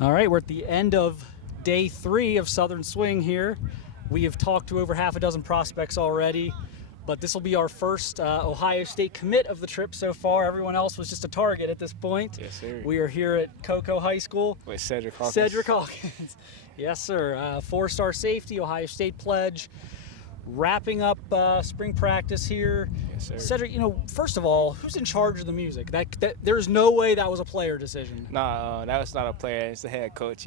All right, we're at the end of day 3 of Southern Swing here. We have talked to over half a dozen prospects already, but this will be our first Ohio State commit of the trip so far. Everyone else was just a target at this point. Yes, sir. We are here at Cocoa High School. With Cedrick Hawkins. Cedrick Hawkins. Yes, sir. 4-star safety, Ohio State pledge. Wrapping up spring practice here. Yes, sir. Cedrick, first of all, who's in charge of the music? There's no way that was a player decision. Nah, that was not a player. It's the head coach.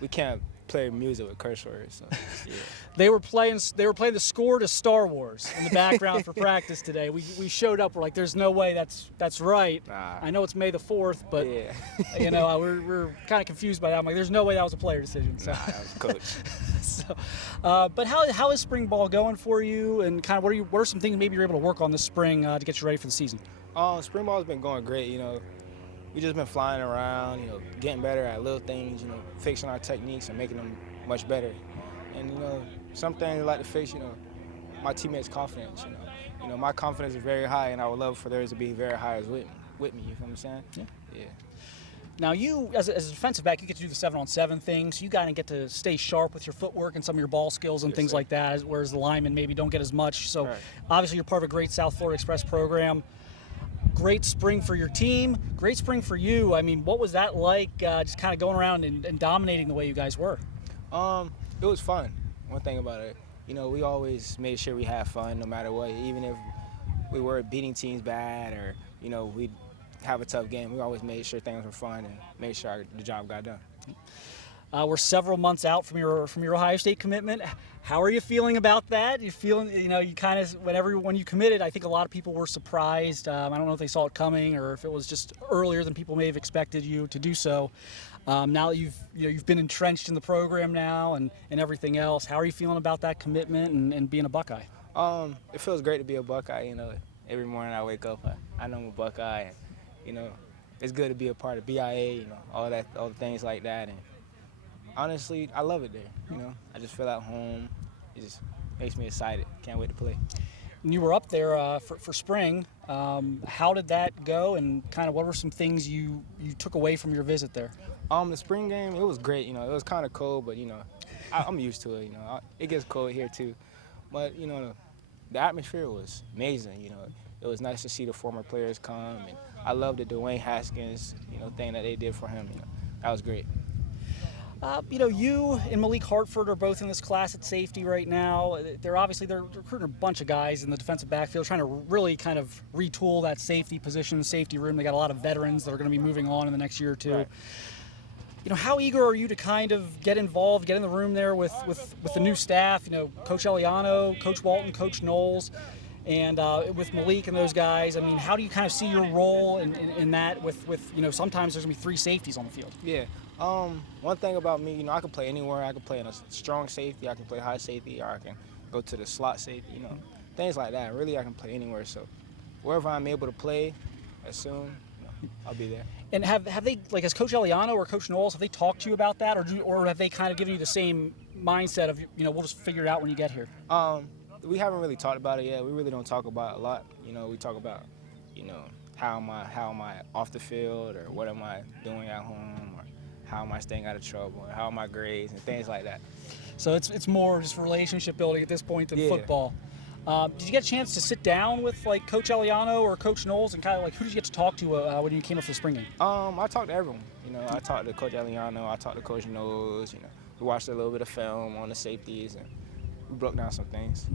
We can't play music with curse words. So, yeah. They were playing the score to Star Wars in the background for practice today. We showed up. We're like, there's no way that's right. Nah. I know it's May the 4th, but yeah. we're kind of confused by that. I'm like, there's no way that was a player decision. So. Nah, that was coach. But how is spring ball going for you? And kind of what are some things maybe you're able to work on this spring to get you ready for the season? Spring ball's been going great. We just been flying around. Getting better at little things. Fixing our techniques and making them much better. And some things I like to fix. My teammates' confidence. My confidence is very high, and I would love for theirs to be very high as with me. You feel what I'm saying? Yeah. Now you, as a defensive back, you get to do the 7-on-7 thing, so you kind of get to stay sharp with your footwork and some of your ball skills and things like that, whereas the linemen maybe don't get as much. So obviously you're part of a great South Florida Express program. Great spring for your team, great spring for you. I mean, what was that like, just kind of going around and dominating the way you guys were? It was fun. One thing about it, we always made sure we had fun no matter what, even if we were beating teams bad or, we'd have a tough game. We always made sure things were fun and made sure the job got done. We're several months out from your Ohio State commitment. How are you feeling about that? You feeling, you kind of, when you committed, I think a lot of people were surprised. I don't know if they saw it coming or if it was just earlier than people may have expected you to do so. Now that you've been entrenched in the program now and everything else, how are you feeling about that commitment and being a Buckeye? It feels great to be a Buckeye. Every morning I wake up, I know I'm a Buckeye. And, it's good to be a part of BIA. All the things like that. And honestly, I love it there. I just feel at home. It just makes me excited. Can't wait to play. And you were up there for spring. How did that go, and kind of what were some things you took away from your visit there? The spring game, it was great. It was kind of cold, but I'm used to it. It gets cold here too, but the atmosphere was amazing. It was nice to see the former players come, and I love the Dwayne Haskins thing that they did for him. That was great. You and Malik Hartford are both in this class at safety right now. They're recruiting a bunch of guys in the defensive backfield, trying to really kind of retool that safety position, safety room. They got a lot of veterans that are going to be moving on in the next year or two. Right. How eager are you to kind of get involved, get in the room there with the new staff? Coach Eliano, Coach Walton, Coach Knowles, and with Malik and those guys. I mean, how do you kind of see your role in that? With sometimes there's gonna be 3 safeties on the field. Yeah. One thing about me, I can play anywhere. I can play in a strong safety. I can play high safety, or I can go to the slot safety. Things like that. Really, I can play anywhere. So wherever I'm able to play, as soon, I'll be there. And have they, like, as Coach Eliano or Coach Knowles, have they talked to you about that, or have they kind of given you the same mindset of we'll just figure it out when you get here? We haven't really talked about it yet. We really don't talk about it a lot. We talk about how am I off the field, or what am I doing at home, or how am I staying out of trouble, or how are my grades, and things like that. So it's more just relationship building at this point than football. Did you get a chance to sit down with like Coach Eliano or Coach Knowles, and kind of like who did you get to talk to when you came up for the spring game? I talked to everyone. I talked to Coach Eliano. I talked to Coach Knowles. We watched a little bit of film on the safeties, and we broke down some things.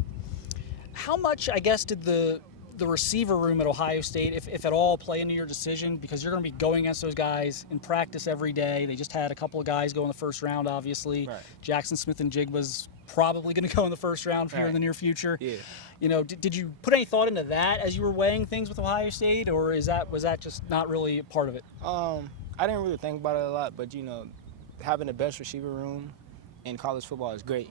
How much, I guess, did the receiver room at Ohio State, if at all, play into your decision? Because you're going to be going against those guys in practice every day. They just had a couple of guys go in the first round, obviously. Right. Jackson Smith and Jigba's probably going to go in the first round here in the near future. Yeah. Did you put any thought into that as you were weighing things with Ohio State, or was that just not really a part of it? I didn't really think about it a lot, but having the best receiver room in college football is great.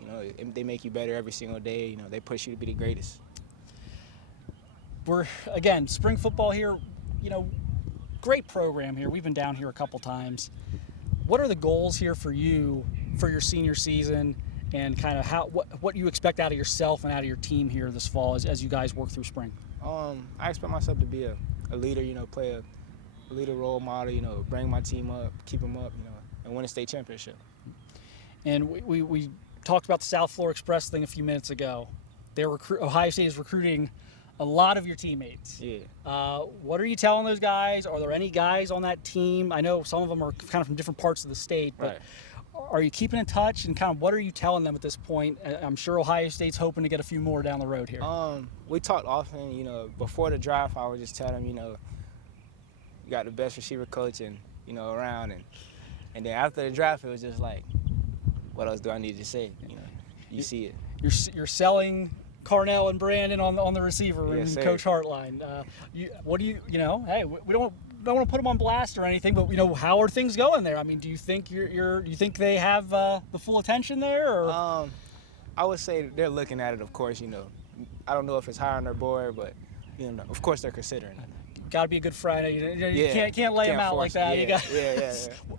They make you better every single day. They push you to be the greatest. We're, again, spring football here, great program here. We've been down here a couple times. What are the goals here for you for your senior season, and kind of what you expect out of yourself and out of your team here this fall as you guys work through spring? I expect myself to be a leader, play a leader role model, bring my team up, keep them up, and win a state championship. And we talked about the South Florida Express thing a few minutes ago. Ohio State is recruiting a lot of your teammates. Yeah. What are you telling those guys? Are there any guys on that team? I know some of them are kind of from different parts of the state, but are you keeping in touch? And kind of what are you telling them at this point? I'm sure Ohio State's hoping to get a few more down the road here. We talked often. You know, before the draft, I would just tell them, you know, you got the best receiver coach and around, and then after the draft, it was just like, what else do I need to say? You know, you see it. You're selling Carnell and Brandon on the receiver Yes, and sir. Coach Hartline. What do you know? Hey, we don't want to put them on blast or anything, but how are things going there? I mean, do you think you think they have the full attention there? Or? I would say they're looking at it. Of course, I don't know if it's high on their board, but of course they're considering it. Got to be a good friend. You can't lay them out like that. Yeah.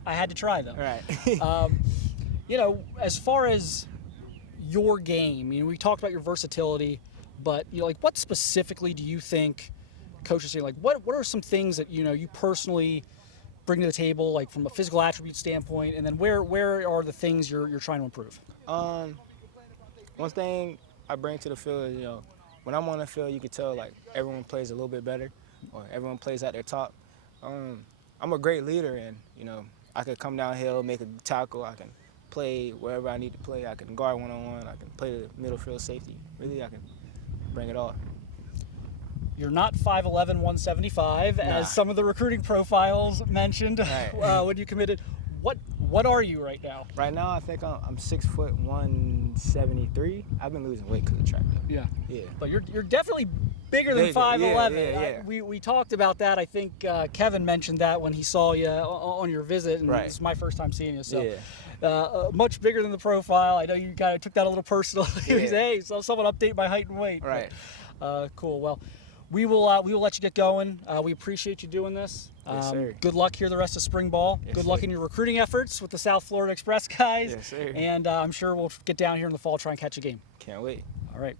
I had to try though. Right. As far as your game, we talked about your versatility, but like what specifically do you think coaches say? Like what are some things that you personally bring to the table, like from a physical attribute standpoint, and then where are the things you're trying to improve? One thing I bring to the field is when I'm on the field, you can tell like everyone plays a little bit better, or everyone plays at their top. I'm a great leader, and I could come downhill, make a tackle, I can play wherever I need to play. I can guard one-on-one. I can play the middle field safety. Really, I can bring it all. You're not 5'11", 175, as some of the recruiting profiles mentioned when you committed. What are you right now? Right now, I think I'm 6 foot 173. I've been losing weight because of track though. Yeah. Yeah. But you're definitely bigger than 5'11". Yeah. We talked about that. I think Kevin mentioned that when he saw you on your visit, and this is my first time seeing you. So. Much bigger than the profile. I know you kind of took that a little personal. Hey, so someone update my height and weight. Right. But, cool. Well, we will let you get going. We appreciate you doing this. Yes, sir. Good luck here the rest of spring ball. Yes, good luck in your recruiting efforts with the South Florida Express guys. Yes, sir. And I'm sure we'll get down here in the fall, try and catch a game. Can't wait. All right.